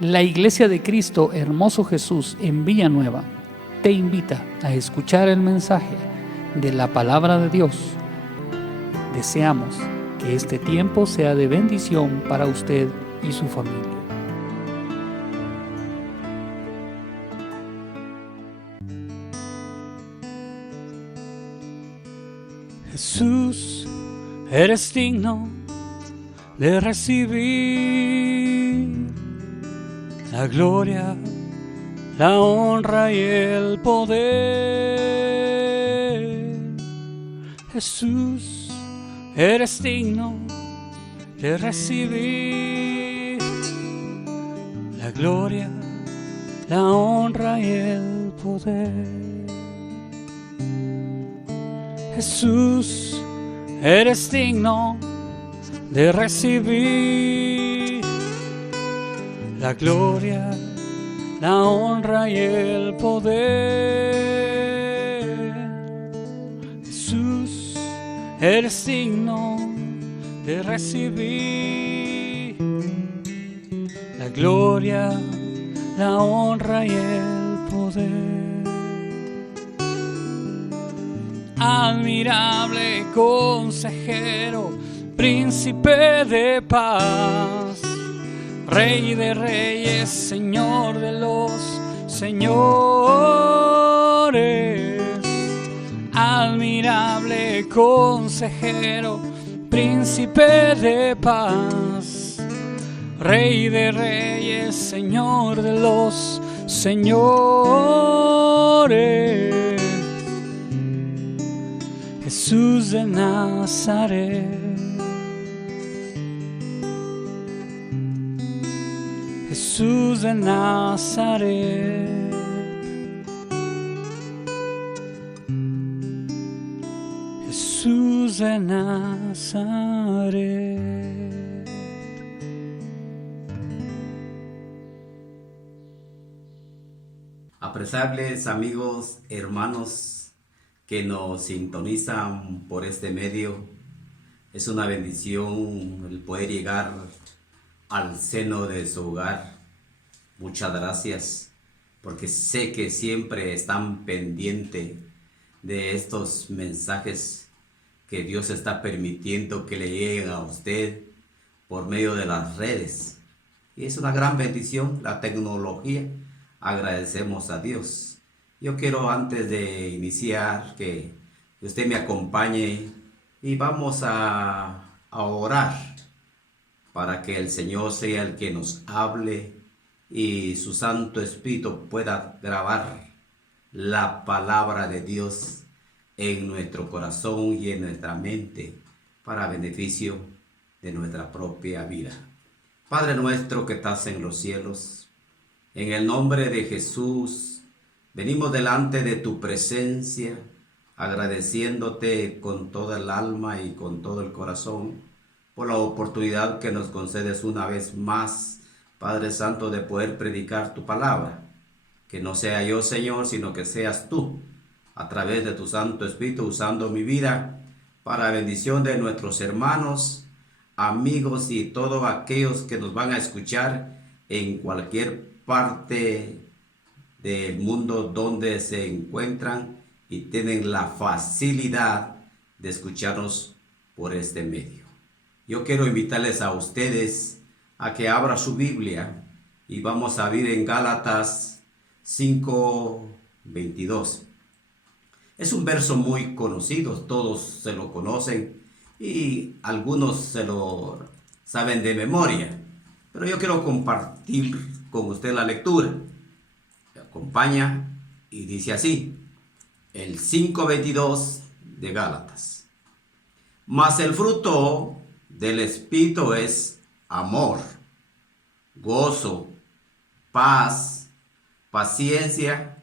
La Iglesia de Cristo Hermoso Jesús en Villanueva te invita a escuchar el mensaje de la Palabra de Dios. Deseamos que este tiempo sea de bendición para usted y su familia. Jesús, eres digno de recibir la gloria, la honra y el poder. Jesús, eres digno de recibir la gloria, la honra y el poder. Jesús, eres digno de recibir la gloria, la honra y el poder. Jesús, eres digno de recibir la gloria, la honra y el poder. Admirable consejero, príncipe de paz, Rey de reyes, Señor de los señores. Admirable consejero, príncipe de paz, Rey de reyes, Señor de los señores. Jesús de Nazaret. Jesús de Nazaret. Jesús de Nazaret. Apreciables amigos, hermanos que nos sintonizan por este medio, es una bendición el poder llegar al seno de su hogar. Muchas gracias, porque sé que siempre están pendientes de estos mensajes que Dios está permitiendo que le lleguen a usted por medio de las redes. Y es una gran bendición la tecnología. Agradecemos a Dios. Yo quiero, antes de iniciar, que usted me acompañe y vamos a orar para que el Señor sea el que nos hable y su Santo Espíritu pueda grabar la palabra de Dios en nuestro corazón y en nuestra mente para beneficio de nuestra propia vida. Padre nuestro que estás en los cielos, en el nombre de Jesús, venimos delante de tu presencia, agradeciéndote con toda el alma y con todo el corazón por la oportunidad que nos concedes una vez más, Padre Santo, de poder predicar tu palabra. Que no sea yo, Señor, sino que seas tú, a través de tu Santo Espíritu, usando mi vida para bendición de nuestros hermanos, amigos y todos aquellos que nos van a escuchar en cualquier parte del mundo donde se encuentran y tienen la facilidad de escucharnos por este medio. Yo quiero invitarles a ustedes a que abra su Biblia y vamos a ver en Gálatas 5:22. Es un verso muy conocido, todos se lo conocen y algunos se lo saben de memoria, pero yo quiero compartir con usted la lectura. Me acompaña y dice así, el 5:22 de Gálatas. Mas el fruto del Espíritu es amor, gozo, paz, paciencia,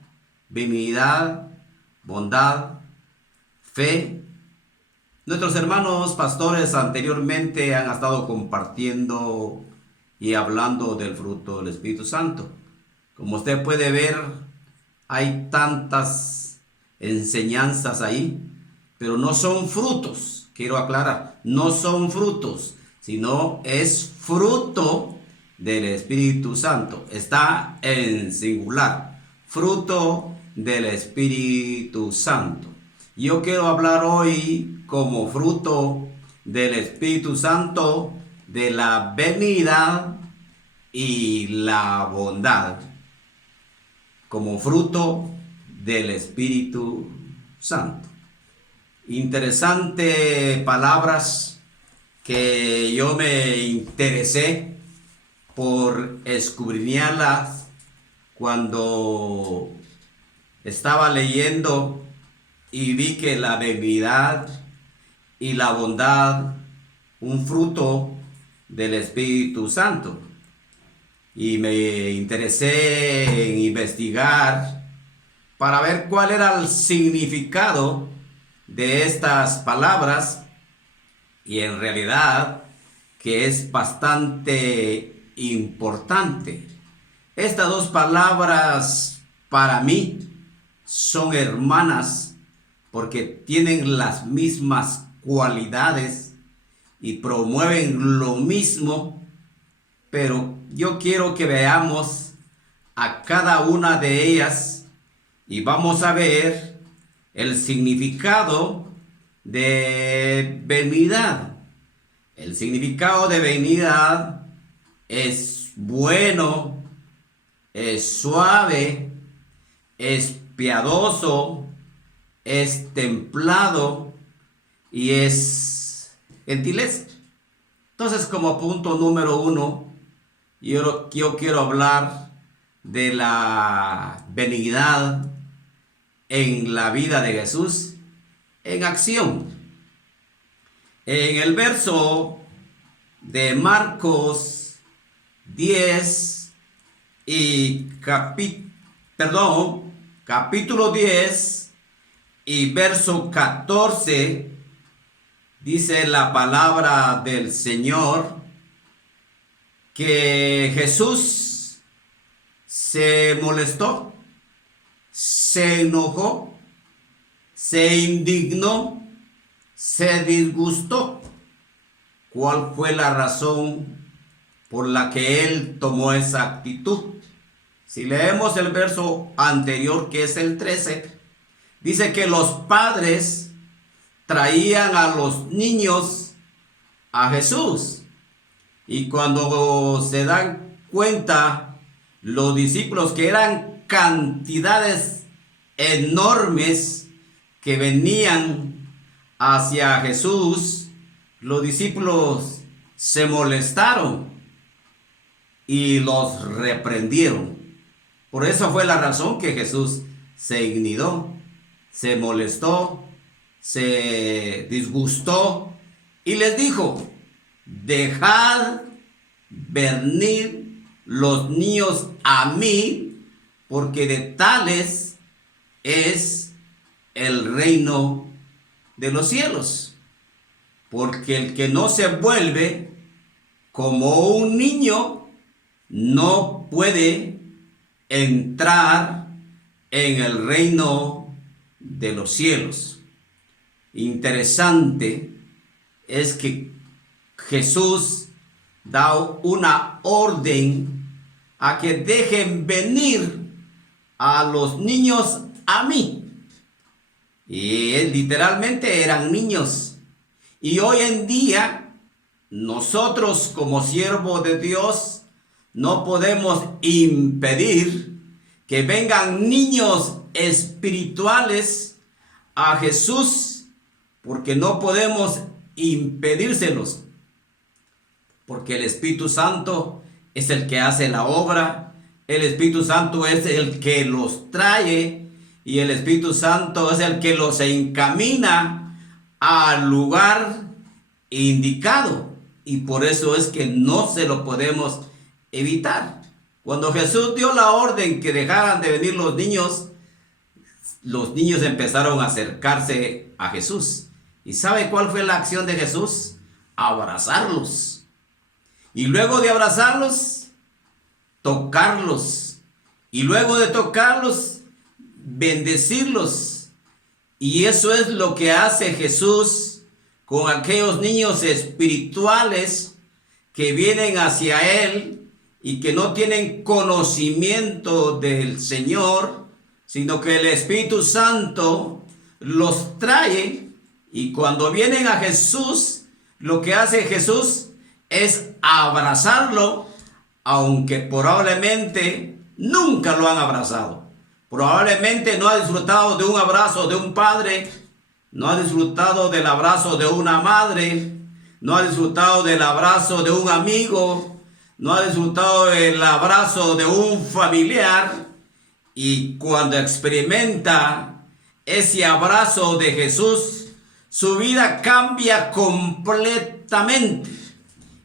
benignidad, bondad, fe. Nuestros hermanos pastores anteriormente han estado compartiendo y hablando del fruto del Espíritu Santo. Como usted puede ver, hay tantas enseñanzas ahí, pero no son frutos. Quiero aclarar, no son frutos, sino es fruto del Espíritu Santo. Está en singular, fruto del Espíritu Santo. Yo quiero hablar hoy como fruto del Espíritu Santo de la benignidad y la bondad, como fruto del Espíritu Santo. Interesante palabras que yo me interesé por escudriñarlas cuando estaba leyendo y vi que la benignidad y la bondad, un fruto del Espíritu Santo. Y me interesé en investigar para ver cuál era el significado de estas palabras, y en realidad que es bastante importante. Estas dos palabras para mí son hermanas porque tienen las mismas cualidades y promueven lo mismo, pero yo quiero que veamos a cada una de ellas y vamos a ver el significado de benignidad. El significado de benignidad es bueno, es suave, es piadoso, es templado y es gentileza. Entonces, como punto número 1, yo quiero hablar de la benignidad en la vida de Jesús en acción. En el verso de Marcos 10 y capítulo 10 y verso 14, dice la palabra del Señor que Jesús se molestó, se enojó, se indignó, se disgustó. ¿Cuál fue la razón por la que él tomó esa actitud? Si leemos el verso anterior, que es el 13, dice que los padres traían a los niños a Jesús. Y cuando se dan cuenta los discípulos que eran cantidades enormes que venían hacia Jesús, los discípulos se molestaron y los reprendieron. Por eso fue la razón que Jesús se indignó, se molestó, se disgustó y les dijo: dejad venir los niños a mí, porque de tales es el reino de los cielos. Porque el que no se vuelve como un niño no puede entrar en el reino de los cielos. Interesante es que Jesús da una orden a que dejen venir a los niños a mí. Y literalmente eran niños. Y hoy en día nosotros como siervos de Dios no podemos impedir que vengan niños espirituales a Jesús, porque no podemos impedírselos, porque el Espíritu Santo es el que hace la obra, el Espíritu Santo es el que los trae y el Espíritu Santo es el que los encamina al lugar indicado, y por eso es que no se lo podemos evitar. Cuando Jesús dio la orden que dejaran de venir los niños empezaron a acercarse a Jesús. ¿Y sabe cuál fue la acción de Jesús? Abrazarlos. Y luego de abrazarlos, tocarlos. Y luego de tocarlos, bendecirlos. Y eso es lo que hace Jesús con aquellos niños espirituales que vienen hacia Él y que no tienen conocimiento del Señor, sino que el Espíritu Santo los trae, y cuando vienen a Jesús, lo que hace Jesús es abrazarlo, aunque probablemente nunca lo han abrazado. Probablemente no ha disfrutado de un abrazo de un padre, no ha disfrutado del abrazo de una madre, no ha disfrutado del abrazo de un amigo, no ha disfrutado del abrazo de un familiar. Y cuando experimenta ese abrazo de Jesús, su vida cambia completamente.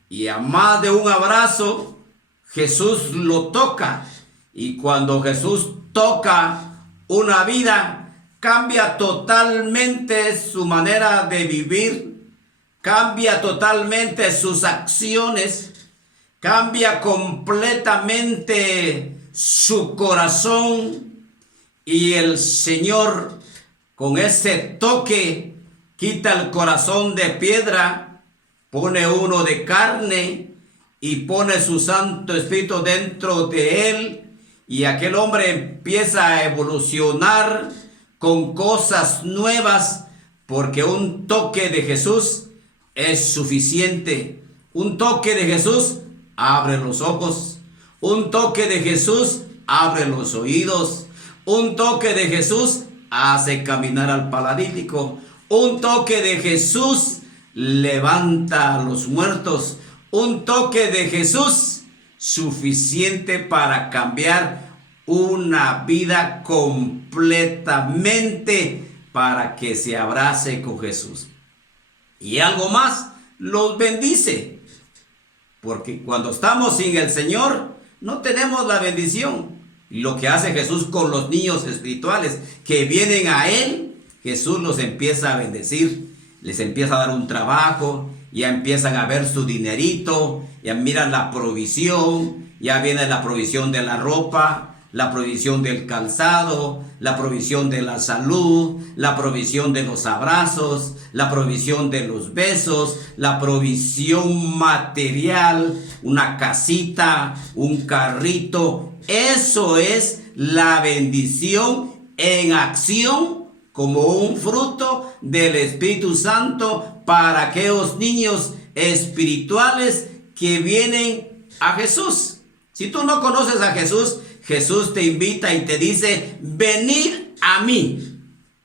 Y a más de un abrazo, Jesús lo toca. Y cuando Jesús toca una vida, cambia totalmente su manera de vivir, cambia totalmente sus acciones, cambia completamente su corazón, y el Señor con ese toque quita el corazón de piedra, pone uno de carne y pone su Santo Espíritu dentro de él, y aquel hombre empieza a evolucionar con cosas nuevas, porque un toque de Jesús es suficiente. Un toque de Jesús abre los ojos. Un toque de Jesús abre los oídos. Un toque de Jesús hace caminar al paralítico. Un toque de Jesús levanta a los muertos. Un toque de Jesús suficiente para cambiar una vida completamente, para que se abrace con Jesús. Y algo más, los bendice. Porque cuando estamos sin el Señor, no tenemos la bendición. Lo que hace Jesús con los niños espirituales que vienen a Él, Jesús los empieza a bendecir, les empieza a dar un trabajo, ya empiezan a ver su dinerito, ya miran la provisión, ya viene la provisión de la ropa, la provisión del calzado, la provisión de la salud, la provisión de los abrazos, la provisión de los besos, la provisión material, una casita, un carrito. Eso es la bendición en acción, como un fruto del Espíritu Santo para aquellos niños espirituales que vienen a Jesús. Si tú no conoces a Jesús, Jesús te invita y te dice: venid a mí.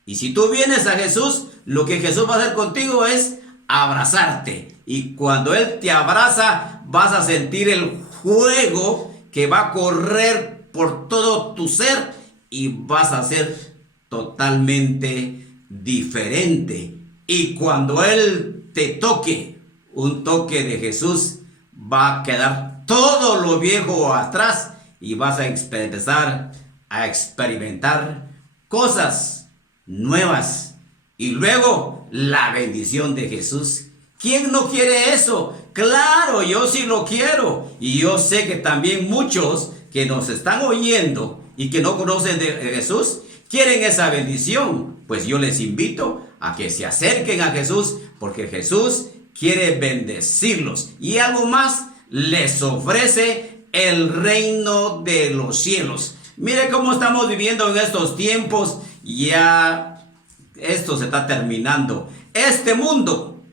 Y si tú vienes a Jesús, lo que Jesús va a hacer contigo es abrazarte. Y cuando Él te abraza, vas a sentir el fuego que va a correr por todo tu ser, y vas a ser totalmente diferente. Y cuando Él te toque, un toque de Jesús, va a quedar todo lo viejo atrás, y vas a empezar a experimentar cosas nuevas. Y luego la bendición de Jesús. ¿Quién no quiere eso? Claro, yo sí lo quiero. Y yo sé que también muchos que nos están oyendo y que no conocen de Jesús quieren esa bendición. Pues yo les invito a que se acerquen a Jesús, porque Jesús quiere bendecirlos. Y algo más, les ofrece el reino de los cielos. Mire cómo estamos viviendo en estos tiempos. Ya esto se está terminando. Este mundo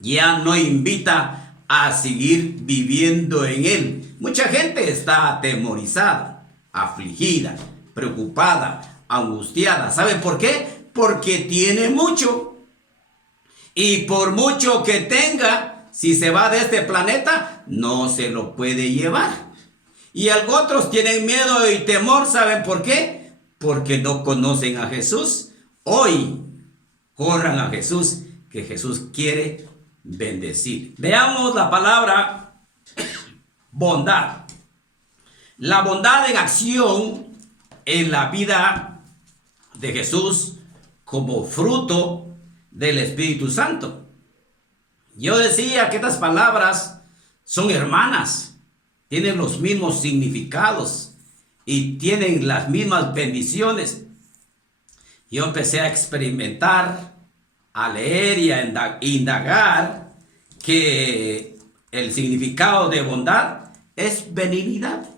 ya no invita a seguir viviendo en él. Mucha gente está atemorizada, afligida, preocupada, angustiada. ¿Sabe por qué? Porque tiene mucho. Y por mucho que tenga, si se va de este planeta, no se lo puede llevar. Y otros tienen miedo y temor. ¿Saben por qué? Porque no conocen a Jesús. Hoy corran a Jesús, que Jesús quiere bendecir. Veamos la palabra bondad. La bondad en acción en la vida de Jesús como fruto del Espíritu Santo. Yo decía que estas palabras son hermanas, tienen los mismos significados y tienen las mismas bendiciones. Yo empecé a experimentar, a leer y a indagar que el significado de bondad es benignidad.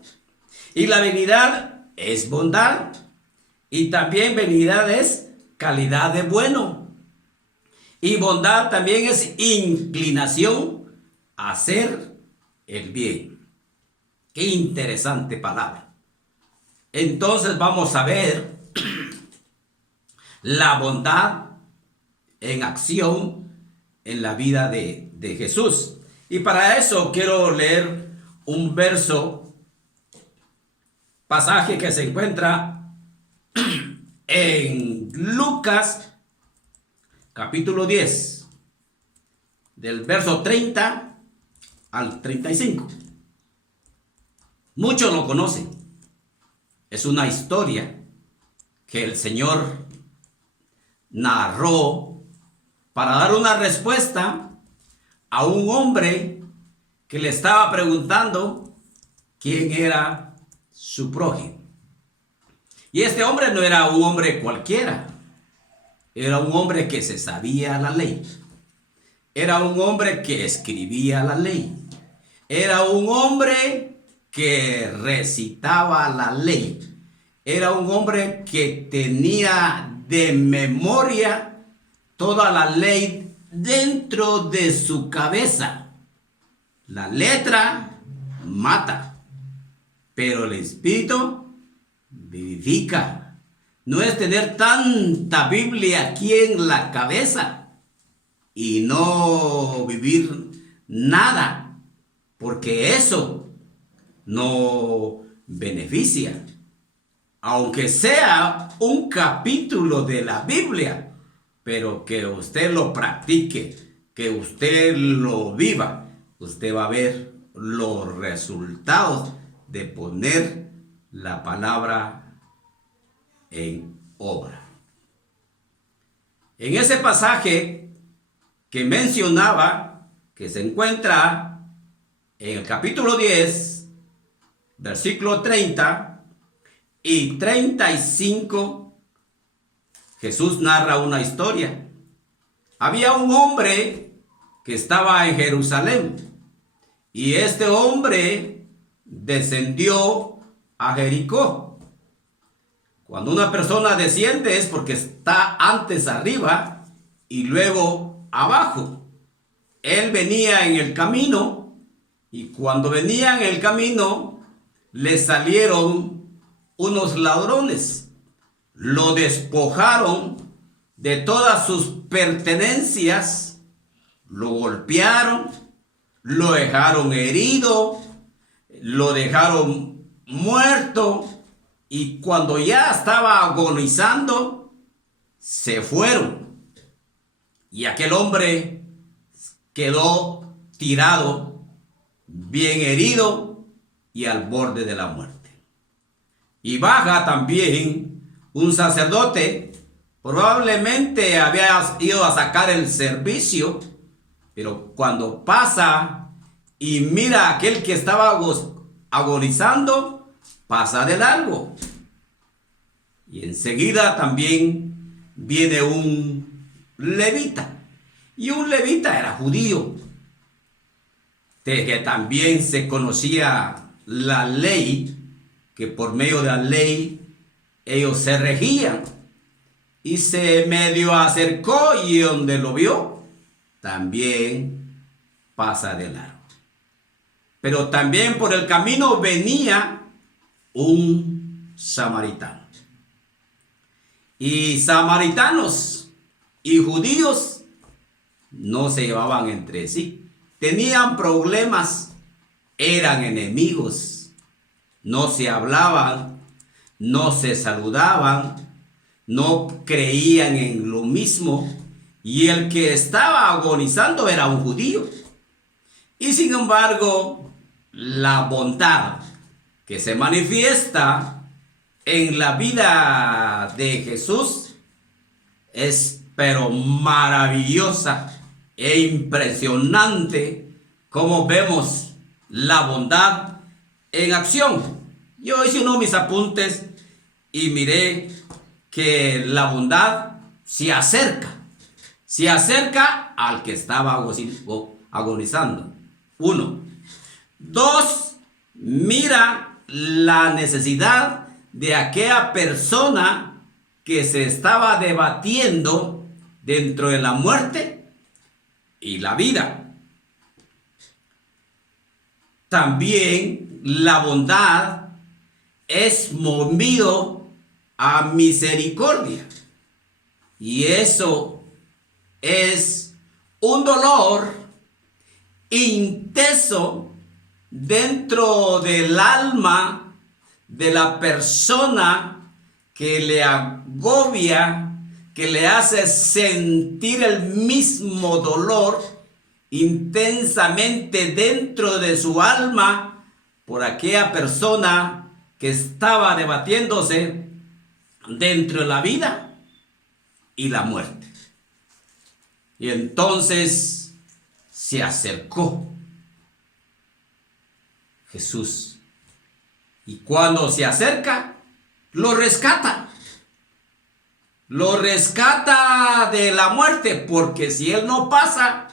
Y la benignidad es bondad. Y también benignidad es calidad de bueno. Y bondad también es inclinación a hacer el bien. Qué interesante palabra. Entonces vamos a ver la bondad en acción en la vida de Jesús. Y para eso quiero leer un pasaje que se encuentra en Lucas capítulo 10, del verso 30 al 35. Muchos lo conocen. Es una historia que el Señor narró para dar una respuesta a un hombre que le estaba preguntando quién era su prójimo. Y este hombre no era un hombre cualquiera, era un hombre que se sabía la ley, era un hombre que escribía la ley, era un hombre que recitaba la ley, era un hombre que tenía de memoria toda la ley dentro de su cabeza. La letra mata, pero el espíritu vivifica. No es tener tanta Biblia aquí en la cabeza y no vivir nada, porque eso no beneficia. Aunque sea un capítulo de la Biblia, pero que usted lo practique, que usted lo viva, usted va a ver los resultados de poner la palabra en obra. En ese pasaje que mencionaba, que se encuentra en el capítulo 10, versículo 30 y 35, Jesús narra una historia. Había un hombre que estaba en Jerusalén y este hombre descendió a Jericó. Cuando una persona desciende es porque está antes arriba y luego abajo. Él venía en el camino y cuando venía en el camino le salieron unos ladrones. Lo despojaron de todas sus pertenencias, lo golpearon, lo dejaron herido, lo dejaron muerto y cuando ya estaba agonizando, se fueron. Y aquel hombre quedó tirado, bien herido y al borde de la muerte. Y baja también un sacerdote, probablemente había ido a sacar el servicio, pero cuando pasa y mira a aquel que estaba agonizando, pasa de largo. Y enseguida también viene un levita. Y un levita era judío, de que también se conocía la ley, que por medio de la ley ellos se regían. Y se medio acercó y donde lo vio, también pasa de largo. Pero también por el camino venía un samaritano. Y samaritanos y judíos no se llevaban entre sí. Tenían problemas, eran enemigos, no se hablaban, no se saludaban, no creían en lo mismo. Y el que estaba agonizando era un judío. Y sin embargo, la bondad que se manifiesta en la vida de Jesús es pero maravillosa e impresionante como vemos la bondad en acción. Yo hice uno de mis apuntes y miré que la bondad se acerca al que estaba agonizando. 1. 2, mira la necesidad de aquella persona que se estaba debatiendo dentro de la muerte y la vida. También la bondad es movido a misericordia. Y eso es un dolor intenso dentro del alma de la persona que le agobia, que le hace sentir el mismo dolor intensamente dentro de su alma por aquella persona que estaba debatiéndose dentro de la vida y la muerte. Y entonces se acercó Jesús. Y cuando se acerca, lo rescata. Lo rescata de la muerte, porque si él no pasa,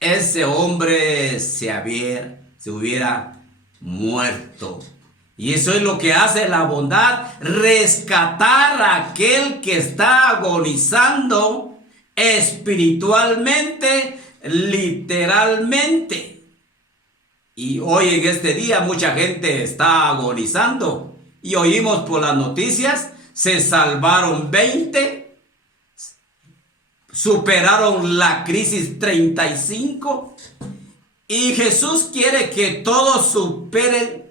ese hombre se hubiera muerto. Y eso es lo que hace la bondad, rescatar a aquel que está agonizando espiritualmente, literalmente. Y hoy en este día mucha gente está agonizando. Y oímos por las noticias, se salvaron 20, superaron la crisis 35. Y Jesús quiere que todos superen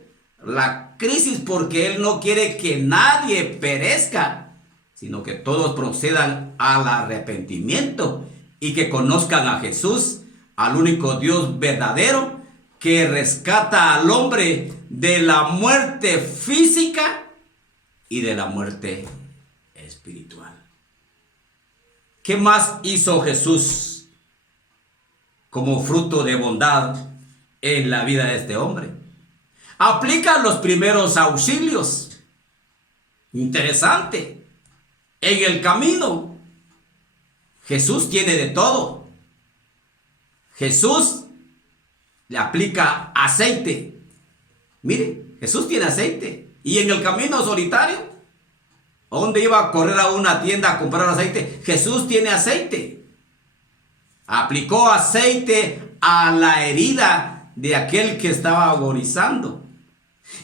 la crisis, porque Él no quiere que nadie perezca, sino que todos procedan al arrepentimiento y que conozcan a Jesús, al único Dios verdadero, que rescata al hombre de la muerte física y de la muerte espiritual. ¿Qué más hizo Jesús como fruto de bondad en la vida de este hombre? Aplica los primeros auxilios. Interesante. En el camino, Jesús tiene de todo. Jesús le aplica aceite. Mire, Jesús tiene aceite. Y en el camino solitario, ¿a dónde iba a correr a una tienda a comprar aceite? Jesús tiene aceite. Aplicó aceite a la herida de aquel que estaba agonizando.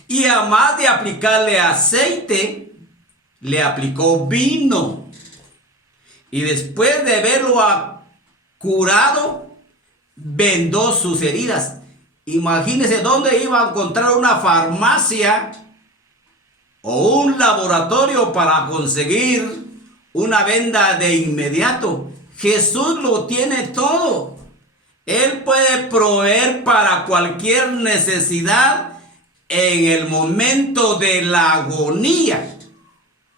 Y además de aplicarle aceite, le aplicó vino. Y después de verlo curado, vendó sus heridas. Imagínense dónde iba a encontrar una farmacia o un laboratorio para conseguir una venda de inmediato. Jesús lo tiene todo. Él puede proveer para cualquier necesidad en el momento de la agonía.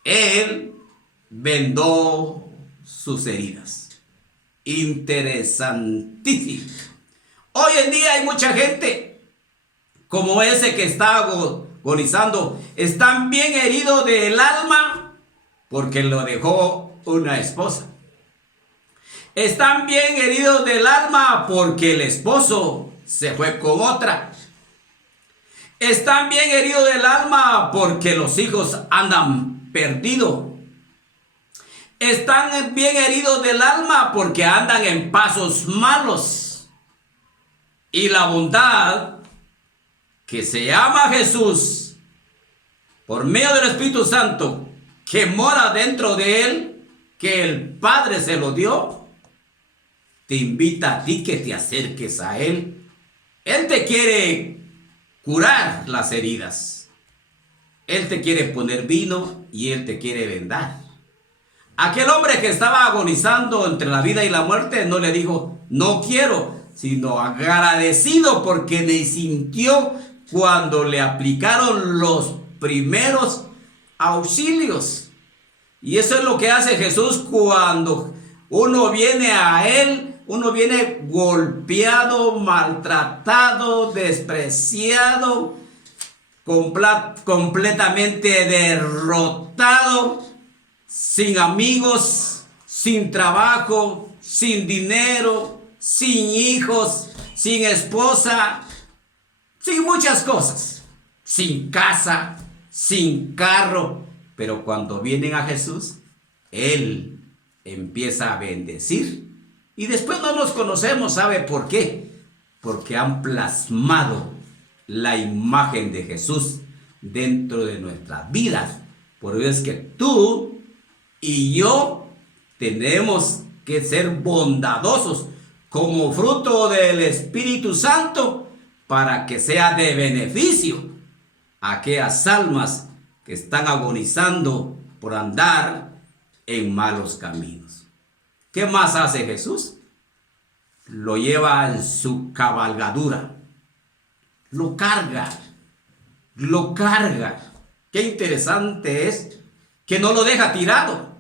Él vendó sus heridas. Interesantísimo. Hoy en día hay mucha gente como ese que está agonizando. Están bien heridos del alma porque lo dejó una esposa. Están bien heridos del alma porque el esposo se fue con otra. Están bien heridos del alma porque los hijos andan perdidos. Están bien heridos del alma porque andan en pasos malos. Y la bondad que se llama Jesús, por medio del Espíritu Santo, que mora dentro de él, que el Padre se lo dio, te invita a ti que te acerques a él. Él te quiere curar las heridas. Él te quiere poner vino y él te quiere vendar. Aquel hombre que estaba agonizando entre la vida y la muerte no le dijo no quiero, sino agradecido porque le sintió cuando le aplicaron los primeros auxilios. Y eso es lo que hace Jesús cuando uno viene a él. Uno viene golpeado, maltratado, despreciado, completamente derrotado, sin amigos, sin trabajo, sin dinero, sin hijos, sin esposa, sin muchas cosas. sin casa, sin carro, pero cuando vienen a Jesús, Él empieza a bendecir. Y después no nos conocemos, ¿sabe por qué? Porque han plasmado la imagen de Jesús dentro de nuestras vidas. Por eso es que tú y yo tenemos que ser bondadosos como fruto del Espíritu Santo para que sea de beneficio a aquellas almas que están agonizando por andar en malos caminos. ¿Qué más hace Jesús? Lo lleva en su cabalgadura, lo carga. Qué interesante es que no lo deja tirado,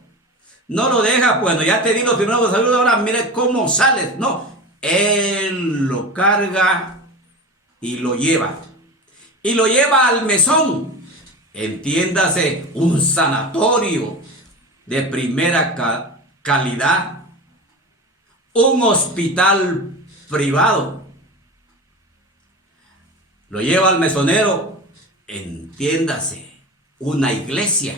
no lo deja, bueno, ya te di los primeros saludos, ahora mire cómo sales. No, Él lo carga y lo lleva al mesón. Entiéndase, un sanatorio de primera calidad, un hospital privado. Lo lleva al mesonero, entiéndase, una iglesia.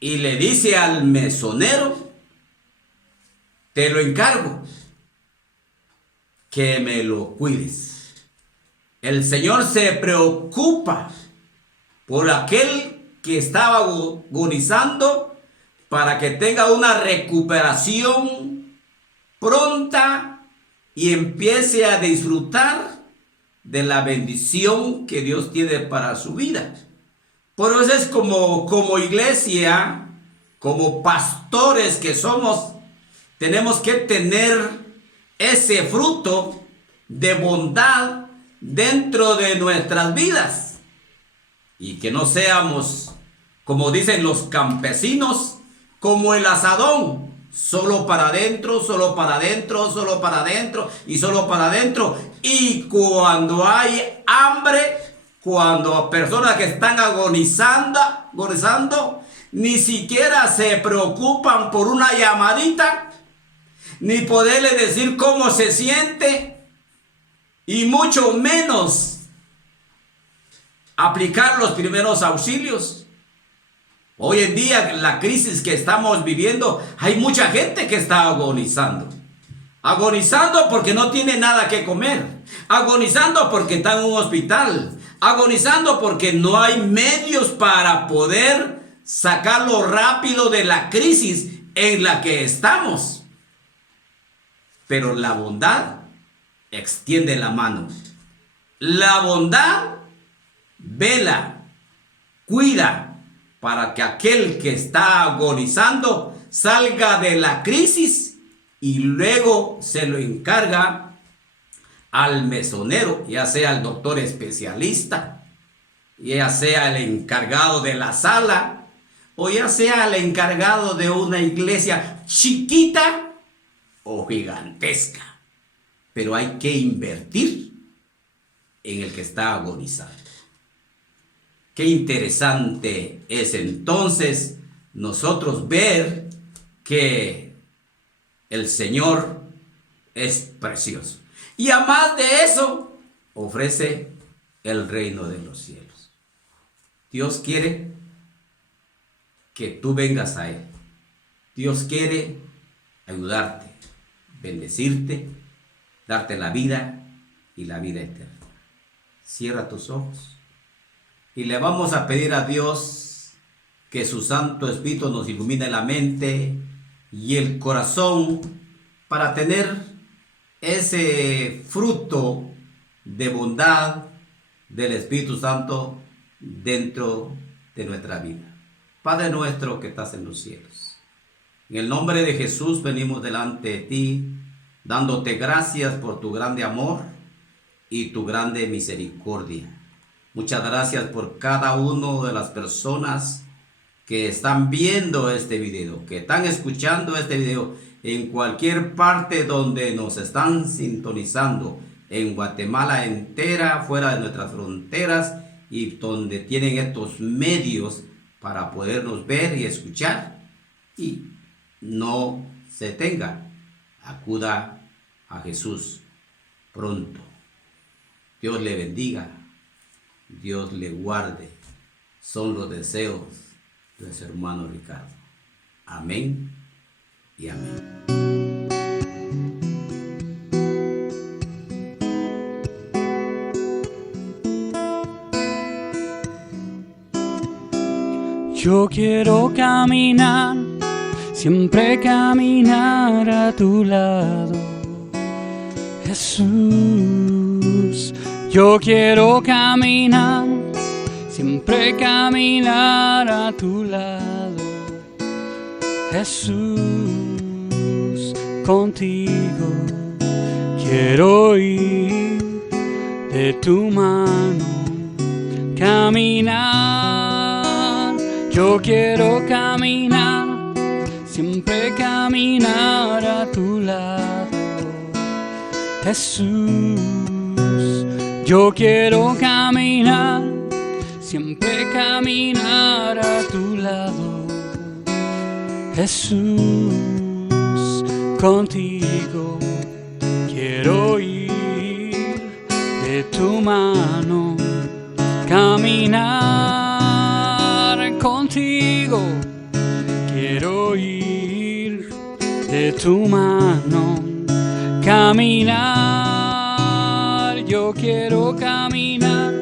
Y le dice al mesonero: te lo encargo, que me lo cuides. El Señor se preocupa por aquel que estaba agonizando para que tenga una recuperación pronta y empiece a disfrutar de la bendición que Dios tiene para su vida. Por eso es como iglesia, como pastores que somos, tenemos que tener ese fruto de bondad dentro de nuestras vidas. Y que no seamos, como dicen los campesinos, como el asadón, solo para adentro, solo para adentro, solo para adentro y solo para adentro. Y cuando hay hambre, cuando personas que están agonizando, ni siquiera se preocupan por una llamadita, ni poderle decir cómo se siente, y mucho menos aplicar los primeros auxilios. Hoy en día, la crisis que estamos viviendo, hay mucha gente que está agonizando. Agonizando porque no tiene nada que comer. Agonizando porque está en un hospital. Agonizando porque no hay medios para poder sacarlo rápido de la crisis en la que estamos. Pero la bondad extiende la mano. La bondad vela, cuida para que aquel que está agonizando salga de la crisis, y luego se lo encarga al mesonero, ya sea el doctor especialista, ya sea el encargado de la sala, o ya sea el encargado de una iglesia chiquita o gigantesca. Pero hay que invertir en el que está agonizando. Qué interesante es entonces nosotros ver que el Señor es precioso. Y además de eso, ofrece el reino de los cielos. Dios quiere que tú vengas a Él. Dios quiere ayudarte, bendecirte, darte la vida y la vida eterna. Cierra tus ojos y le vamos a pedir a Dios que su Santo Espíritu nos ilumine la mente y el corazón para tener ese fruto de bondad del Espíritu Santo dentro de nuestra vida. Padre nuestro que estás en los cielos, en el nombre de Jesús venimos delante de ti, dándote gracias por tu grande amor y tu grande misericordia. Muchas gracias por cada una de las personas que están viendo este video, que están escuchando este video en cualquier parte donde nos están sintonizando, en Guatemala entera, fuera de nuestras fronteras, y donde tienen estos medios para podernos ver y escuchar. Y no se tenga, acuda a Jesús pronto. Dios le bendiga Dios le guarde. Son los deseos de su hermano Ricardo. Amén y amén. Yo quiero caminar, siempre caminar a tu lado, Jesús. Yo quiero caminar, siempre caminar a tu lado, Jesús. Contigo quiero ir, de tu mano caminar. Yo quiero caminar, siempre caminar a tu lado, Jesús. Yo quiero caminar, siempre caminar a tu lado, Jesús. Contigo quiero ir, de tu mano caminar. Contigo quiero ir, de tu mano caminar. Yo quiero caminar,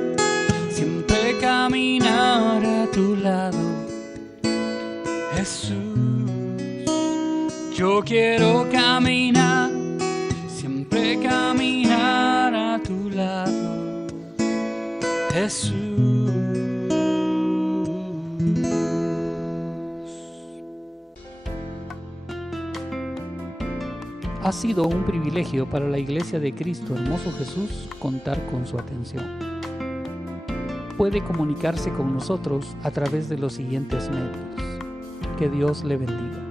siempre caminar a tu lado, Jesús. Yo quiero caminar, siempre caminar a tu lado, Jesús. Ha sido un privilegio para la Iglesia de Cristo Hermoso Jesús contar con su atención. Puede comunicarse con nosotros a través de los siguientes medios. Que Dios le bendiga.